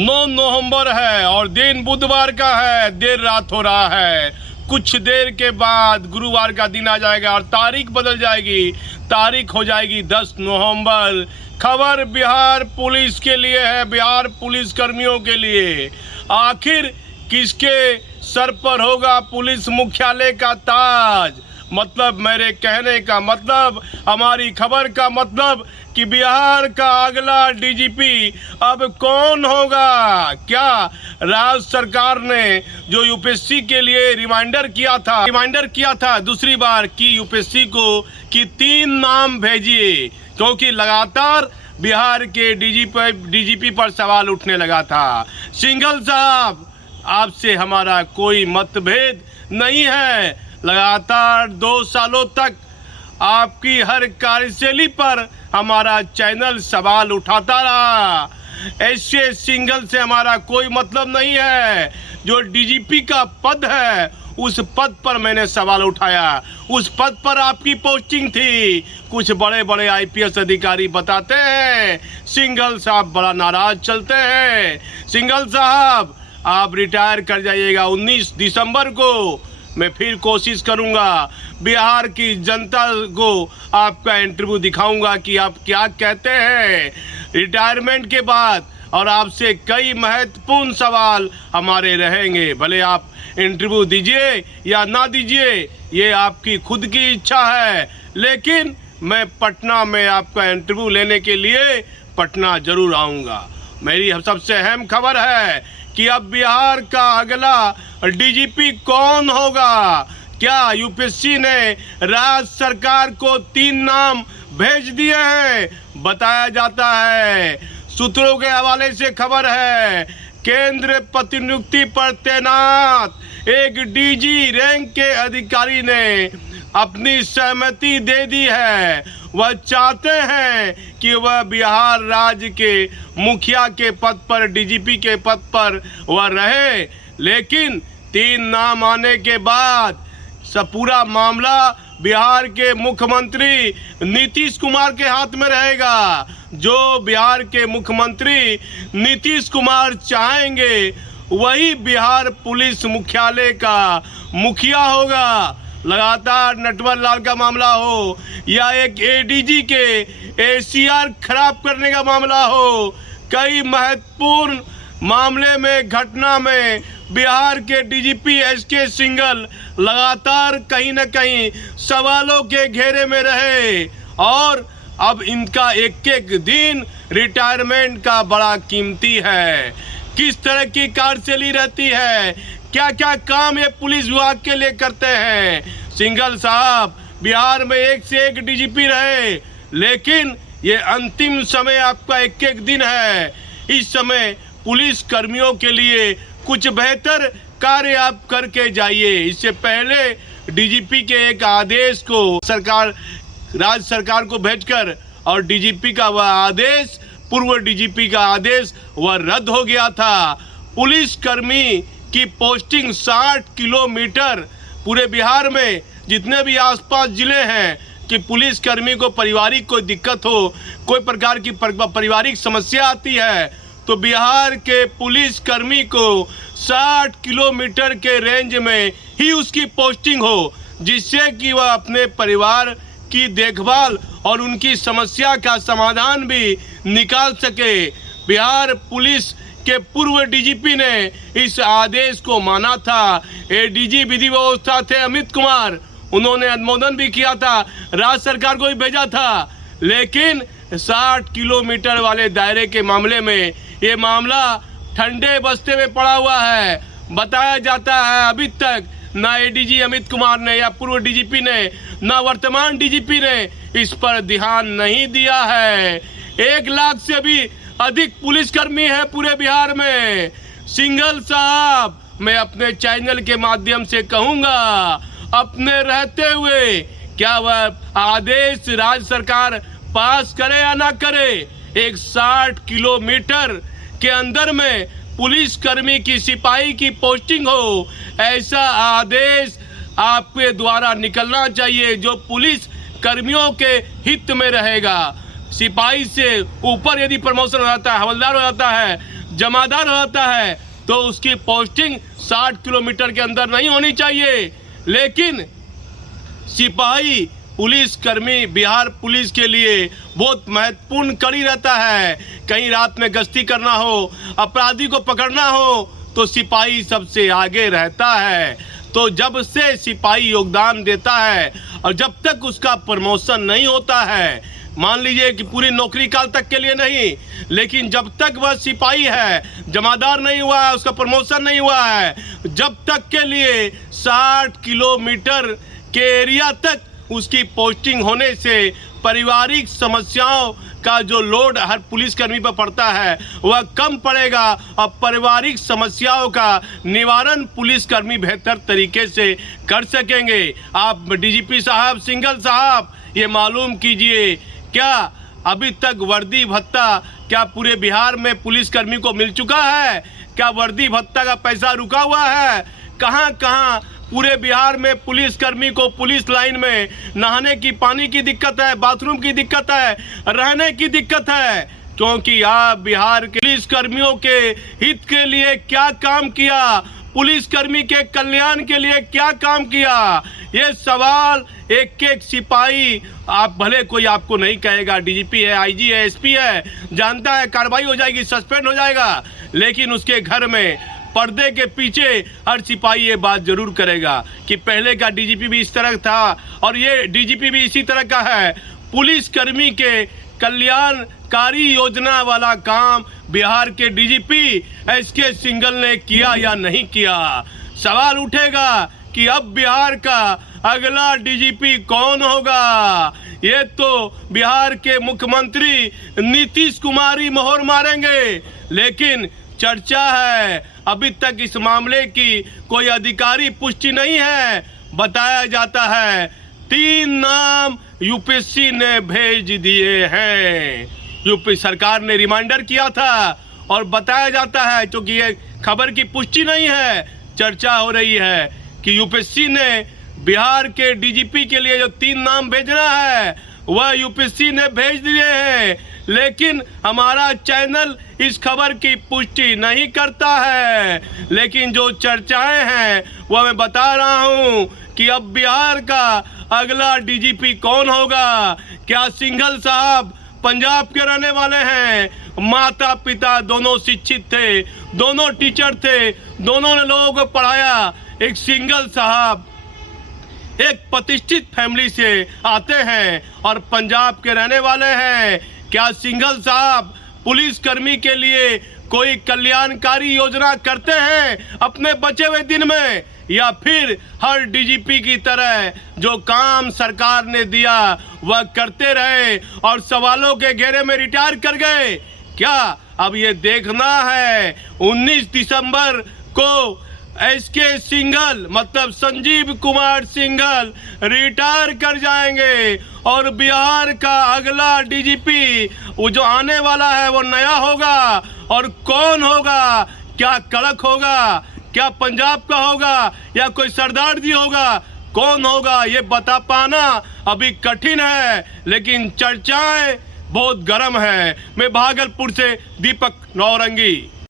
9 नवंबर है और दिन बुधवार का है। देर रात हो रहा है। कुछ देर के बाद गुरुवार का दिन आ जाएगा और तारीख बदल जाएगी। तारीख हो जाएगी 10 नवंबर। खबर बिहार पुलिस के लिए है, बिहार पुलिस कर्मियों के लिए। आखिर किसके सर पर होगा पुलिस मुख्यालय का ताज? मतलब मेरे कहने का मतलब, हमारी खबर का मतलब कि बिहार का अगला डीजीपी अब कौन होगा? क्या राज्य सरकार ने जो यूपीएससी के लिए रिमाइंडर किया था दूसरी बार कि यूपीएससी को कि 3 नाम भेजिए, क्योंकि लगातार बिहार के डीजीपी पर सवाल उठने लगा था। सिंघल साहब, आपसे हमारा कोई मतभेद नहीं है। लगातार 2 सालों तक आपकी हर कार्यशैली पर हमारा चैनल सवाल उठाता रहा। ऐसे सिंघल से हमारा कोई मतलब नहीं है। जो डीजीपी का पद है उस पद पर मैंने सवाल उठाया। उस पद पर आपकी पोस्टिंग थी। कुछ बड़े बड़े आईपीएस अधिकारी बताते हैं सिंघल साहब बड़ा नाराज चलते हैं। सिंघल साहब, आप रिटायर कर जाइएगा। 19 दिसंबर को मैं फिर कोशिश करूंगा, बिहार की जनता को आपका इंटरव्यू दिखाऊंगा कि आप क्या कहते हैं रिटायरमेंट के बाद। और आपसे कई महत्वपूर्ण सवाल हमारे रहेंगे। भले आप इंटरव्यू दीजिए या ना दीजिए, ये आपकी खुद की इच्छा है, लेकिन मैं पटना में आपका इंटरव्यू लेने के लिए पटना जरूर आऊँगा। मेरी सबसे अहम खबर है कि अब बिहार का अगला डीजीपी कौन होगा? क्या यूपीएससी ने राज्य सरकार को 3 नाम भेज दिए हैं? बताया जाता है, सूत्रों के हवाले से खबर है, केंद्र प्रतिनियुक्ति पर तैनात एक डीजी रैंक के अधिकारी ने अपनी सहमति दे दी है। वह चाहते हैं कि वह बिहार राज्य के मुखिया के पद पर, डीजीपी के पद पर वह रहे, लेकिन 3 नाम आने के बाद सब पूरा मामला बिहार के मुख्यमंत्री नीतीश कुमार के हाथ में रहेगा। जो बिहार के मुख्यमंत्री नीतीश कुमार चाहेंगे वही बिहार पुलिस मुख्यालय का मुखिया होगा। लगातार नटवर लाल का मामला हो या एक एडीजी के एसीआर खराब करने का मामला हो, कई महत्वपूर्ण मामले में, घटना में बिहार के डीजीपी एसके सिंघल लगातार कहीं न कहीं सवालों के घेरे में रहे। और अब इनका एक एक दिन रिटायरमेंट का बड़ा कीमती है। किस तरह की कार्यशैली रहती है, क्या क्या काम ये पुलिस विभाग के लिए करते हैं। सिंघल साहब, बिहार में एक से एक डीजीपी रहे, लेकिन ये अंतिम समय आपका एक एक दिन है। इस समय पुलिस कर्मियों के लिए कुछ बेहतर कार्य आप करके जाइए। इससे पहले डीजीपी के एक आदेश को राज्य सरकार को भेजकर, और डीजीपी का वह आदेश, पूर्व डीजीपी का आदेश वह रद्द हो गया था। पुलिस कर्मी की पोस्टिंग 60 किलोमीटर पूरे बिहार में जितने भी आसपास जिले हैं कि पुलिस कर्मी को पारिवारिक कोई दिक्कत हो, कोई प्रकार की पारिवारिक समस्या आती है, तो बिहार के पुलिस कर्मी को 60 किलोमीटर के रेंज में ही उसकी पोस्टिंग हो, जिससे कि वह अपने परिवार की देखभाल और उनकी समस्या का समाधान भी निकाल सके। बिहार पुलिस के पूर्व डीजीपी ने इस आदेश को माना था। एडीजी विधि व्यवस्था थे अमित कुमार, उन्होंने अनुमोदन भी किया था, राज्य सरकार को भी भेजा था, लेकिन 60 किलोमीटर वाले दायरे के मामले में ये मामला ठंडे बस्ते में पड़ा हुआ है। बताया जाता है अभी तक ना एडीजी अमित कुमार ने या पूर्व डीजीपी ने, ना वर्तमान डीजीपी ने इस पर ध्यान नहीं दिया है। 1 लाख से भी अधिक पुलिसकर्मी है पूरे बिहार में। सिंघल साहब, मैं अपने चैनल के माध्यम से कहूँगा, अपने रहते हुए क्या वह आदेश राज्य सरकार पास करे या ना करे, एक 60 किलोमीटर के अंदर में पुलिस कर्मी की, सिपाही की पोस्टिंग हो, ऐसा आदेश आपके द्वारा निकलना चाहिए जो पुलिस कर्मियों के हित में रहेगा। सिपाही से ऊपर यदि प्रमोशन हो जाता है, हवलदार हो जाता है, जमादार रहता है तो उसकी पोस्टिंग 60 किलोमीटर के अंदर नहीं होनी चाहिए। लेकिन सिपाही पुलिसकर्मी बिहार पुलिस के लिए बहुत महत्वपूर्ण कड़ी रहता है। कहीं रात में गश्ती करना हो, अपराधी को पकड़ना हो तो सिपाही सबसे आगे रहता है। तो जब से सिपाही योगदान देता है और जब तक उसका प्रमोशन नहीं होता है, मान लीजिए कि पूरी नौकरी काल तक के लिए नहीं, लेकिन जब तक वह सिपाही है, जमादार नहीं हुआ है, उसका प्रमोशन नहीं हुआ है, जब तक के लिए 60 किलोमीटर के एरिया तक उसकी पोस्टिंग होने से पारिवारिक समस्याओं का जो लोड हर पुलिसकर्मी पर पड़ता है वह कम पड़ेगा और पारिवारिक समस्याओं का निवारण पुलिसकर्मी बेहतर तरीके से कर सकेंगे। आप डीजीपी साहब, सिंघल साहब, ये मालूम कीजिए, क्या अभी तक वर्दी भत्ता क्या पूरे बिहार में पुलिसकर्मी को मिल चुका है? क्या वर्दी भत्ता का पैसा रुका हुआ है? कहाँ कहाँ पूरे बिहार में पुलिसकर्मी को पुलिस लाइन में नहाने की पानी की दिक्कत है, बाथरूम की दिक्कत है, रहने की दिक्कत है। क्योंकि आप बिहार के पुलिसकर्मियों के हित के लिए क्या काम किया, पुलिसकर्मी के कल्याण के लिए क्या काम किया, ये सवाल एक एक सिपाही, आप भले कोई आपको नहीं कहेगा, डीजीपी है, आईजी है, एसपी है, जानता है कार्रवाई हो जाएगी, सस्पेंड हो जाएगा, लेकिन उसके घर में पर्दे के पीछे हर सिपाही ये बात जरूर करेगा कि पहले का डीजीपी भी इस तरह था और ये डीजीपी भी इसी तरह का है। पुलिसकर्मी के कल्याणकारी योजना वाला काम बिहार के डीजीपी एसके सिंघल ने किया या नहीं किया। सवाल उठेगा कि अब बिहार का अगला डीजीपी कौन होगा। ये तो बिहार के मुख्यमंत्री नीतीश कुमार ही मोहर मारेंगे, लेकिन चर्चा है अभी तक इस मामले की कोई अधिकारी पुष्टि नहीं है। बताया जाता है 3 नाम यूपीएससी ने भेज दिए हैं। यूपी सरकार ने रिमाइंडर किया था और बताया जाता है, क्योंकि ये खबर की पुष्टि नहीं है, चर्चा हो रही है कि यूपीएससी ने बिहार के डीजीपी के लिए जो 3 नाम भेजना है वह यूपीएससी ने भेज दिए हैं। लेकिन हमारा चैनल इस खबर की पुष्टि नहीं करता है, लेकिन जो चर्चाएं हैं वह मैं बता रहा हूं कि अब बिहार का अगला डीजीपी कौन होगा। क्या सिंघल साहब पंजाब के रहने वाले हैं, माता पिता दोनों शिक्षित थे, दोनों टीचर थे, दोनों ने लोगों को पढ़ाया। एक सिंघल साहब एक प्रतिष्ठित फैमिली से आते हैं और पंजाब के रहने वाले हैं। क्या सिंघल साहब पुलिसकर्मी के लिए कोई कल्याणकारी योजना करते हैं अपने बचे हुए दिन में, या फिर हर डीजीपी की तरह जो काम सरकार ने दिया वह करते रहे और सवालों के घेरे में रिटायर कर गए? क्या अब ये देखना है 19 दिसंबर को एसके सिंघल मतलब संजीव कुमार सिंघल रिटायर कर जाएंगे और बिहार का अगला डीजीपी वो जो आने वाला है वो नया होगा। और कौन होगा? क्या कड़क होगा, क्या पंजाब का होगा, या कोई सरदार जी होगा? कौन होगा ये बता पाना अभी कठिन है, लेकिन चर्चाएं बहुत गर्म है। मैं भागलपुर से दीपक नौरंगी।